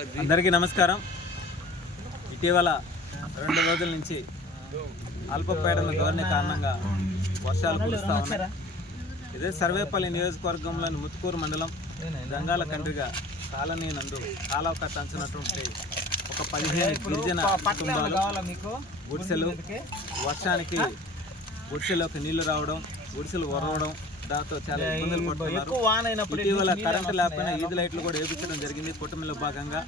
అందరికీ నమస్కారం. ఇటీవల 2 రోజుల నుంచి అల్పపీడన ధోరణి కారణంగా వర్షాలు కురుస్తూ ఉన్నాయి. ఇదే సర్వేపల్లి నియోజకవర్గంలోని ముత్తుకూరు మండలం గంగాల కండ్రిగా కాలనీ నందు కాలువ కట్ట అంచున్నటువంటి ఒక 15 గిరిజన కుటుంబాలు గుడిసెలు వర్షానికి గుడిసెలోకి నీళ్లు రావడం, గుడిసెలు వరవడం, దాంతో చాలా ఇబ్బందులు పడుతున్నారు. ఇటీవల కరెంటు లేకపోయినా ఈది లైట్లు కూడా వేపించడం జరిగింది. కుటుంబంలో భాగంగా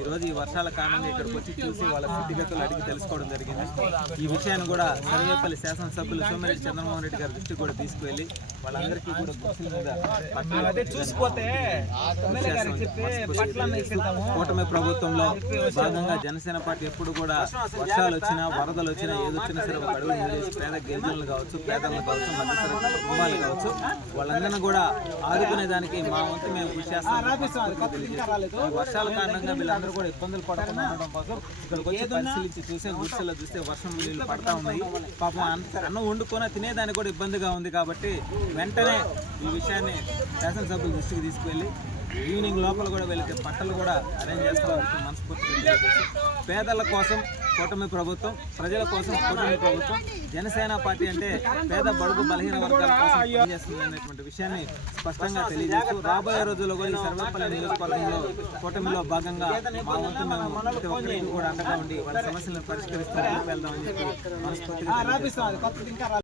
ఈరోజు ఈ వర్షాల కారణంగా ఇక్కడికి వచ్చి చూసి వాళ్ళ స్థితిగతులు అడిగి తెలుసుకోవడం జరిగింది. ఈ విషయాన్ని కూడా సర్వేపల్లి శాసనసభ్యులు సోమిరెడ్డి చంద్రమోహన్ రెడ్డి గారి దృష్టికి కూడా తీసుకువెళ్ళి వాళ్ళందరికీ కూడా కూటమి ప్రభుత్వంలో భాగంగా జనసేన పార్టీ ఎప్పుడు కూడా వర్షాలు వచ్చినా, వరదలు వచ్చినా, ఏదొచ్చినా సరే ఒక అడుగు నిలబడి పేద గిరిజనులు కావచ్చు, పేదలు కావచ్చు, మధ్యతరగతి కుటుంబాలు కావచ్చు, వాళ్ళందరినీ కూడా ఆదుకునే దానికి మా వంతు మేము కృషి చేస్తాం. వర్షాల కారణంగా వీళ్ళందరూ కూడా ఇబ్బందులు పడకుండా ఉండడం కోసం ఇక్కడికి వచ్చి పరిశీలించి చూసే గుడిసెలో చూస్తే వర్షం నీళ్ళు పడతా ఉన్నాయి. పాపం అన్నం వండుకొని తినేదానికి కూడా ఇబ్బందిగా ఉంది. కాబట్టి వెంటనే ఈ విషయాన్ని శాసనసభ్యుల దృష్టికి తీసుకువెళ్ళి ఈవినింగ్ లోపల కూడా వీళ్ళకి బట్టలు కూడా అరేంజ్ చేస్తామని మనస్ఫూర్తిగా పేదల కోసం కూటమి ప్రభుత్వం, ప్రజల కోసం కూటమి ప్రభుత్వం, జనసేన పార్టీ అంటే పేద బడుగు బలహీన వర్గాల కోసం పనిచేస్తుంది అనేటువంటి విషయాన్ని స్పష్టంగా తెలియజేస్తూ రాబోయే రోజుల్లో కూడా ఈ సర్వేపల్లి నియోజకవర్గంలో కూటమిలో భాగంగా మా వంతు మేము ప్రతి ఒక్కరికి కూడా అండగా ఉండి వాళ్ళ సమస్యలను పరిష్కరిస్తూ వెళ్దామని చెప్పి మనస్ఫూర్తిగా